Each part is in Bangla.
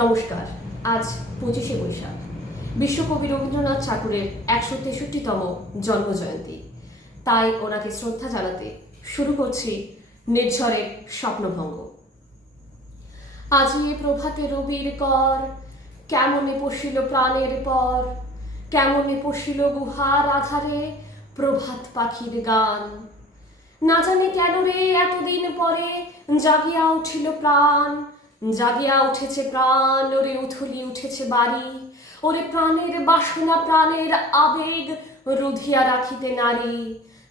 নমস্কার। আজ 25শে বৈশাখ, বিশ্বকবি রবীন্দ্রনাথ ঠাকুরের 163তম জন্মজয়ন্তী। তাই ওনাকে শ্রদ্ধা জানাতে শুরু করছি নির্ঝরের স্বপ্নভঙ্গ। আজি এ প্রভাতে রবির কর, কেমনে পশিল প্রাণের পর, কেমনে পশিল গুহার আধারে প্রভাত পাখির গান। না জানি কেন রে এতদিন পরে জাগিয়া উঠিল প্রাণ, জাগিয়া উঠেছে প্রাণ, ওরে উথলি উঠেছে বাড়ি, ওরে প্রাণের বাসনা প্রাণের আবেগ রুধিয়া রাখিতে নারী।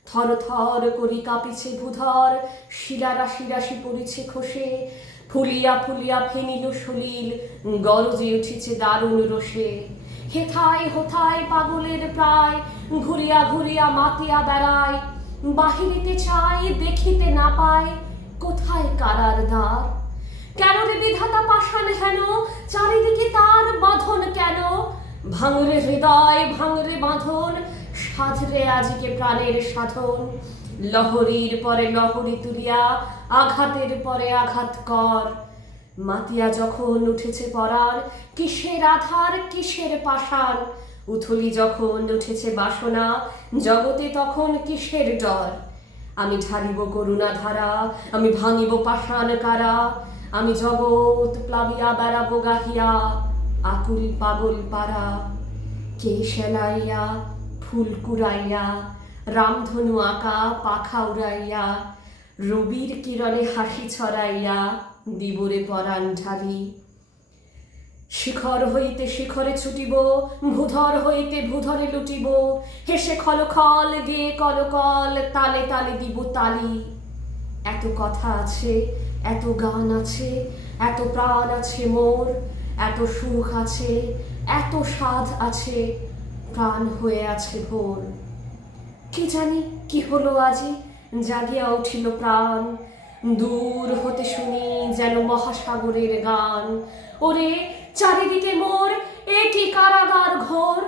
থর থর করি কাঁপিছে ভূধর, শিলা রাশি রাশি পড়িছে খসে, ফুলিয়া ফুলিয়া ফেনিল সলিল, গরজে উঠিছে দারুণ রোষে। হেথায় হোথায় পাগলের প্রায়, ঘুরিয়া ঘুরিয়া মাতিয়া বেড়ায়, বাহিরিতে চাই দেখিতে না পায়, কোথায় কারার দ্বার। কেন রে বিধাতা পাষাণ হেন, চারিদিকে তার বাঁধন কেন। ভাঙরে হৃদয় ভাঙরে বাঁধন, সাধরে আজকে প্রাণের সাধন। লহরীর পরে লহরী তুলিয়া আঘাতের পরে আঘাত কর। মাতিয়া যখন উঠেছে পরার, কিসের আধার কিসের পাষাণ। উথলি যখন উঠেছে বাসনা, জগতে তখন কিসের ডর। আমি ঢালিব করুণা ধারা, আমি ভাঙিব পাষাণ কারা। আমি জগৎ প্লাবিয়া বেড়াবো গাহিয়া, আকুল পাগল পারা। কে সেলাইয়া ফুল কুড়াইয়া, রামধনু আঁকা পাখা উড়াইয়া, রবির কিরণে হাসি ছড়াইয়া দিবরে পরাণ ঢালি। শিখর হইতে শিখরে ছুটিব, ভূধর হইতে ভূধরে লুটিব, হেসে খলখল দিয়ে কলকল, তালে তালে দিব তালি। এত কথা আছে, এত গান আছে, এত প্রাণ আছে মোর, এত সুখ আছে, এত সাধ আছে, প্রাণ হয়ে আছে ভোর। কি জানি কি হলো আজি, জাগিয়া উঠিল প্রাণ। দূর হতে শুনি যেন মহাসাগরের গান। ওরে চারিদিকে মোর এ কি কারাগার ঘোর,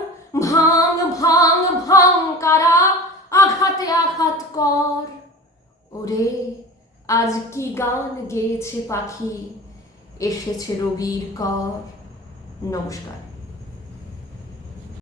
ভাঙ ভাঙ ভাঙ কারা, আঘাতে আঘাত কর। ওরে আজ কি গান গেয়েছে পাখি, এসেছে রবির কর। নমস্কার।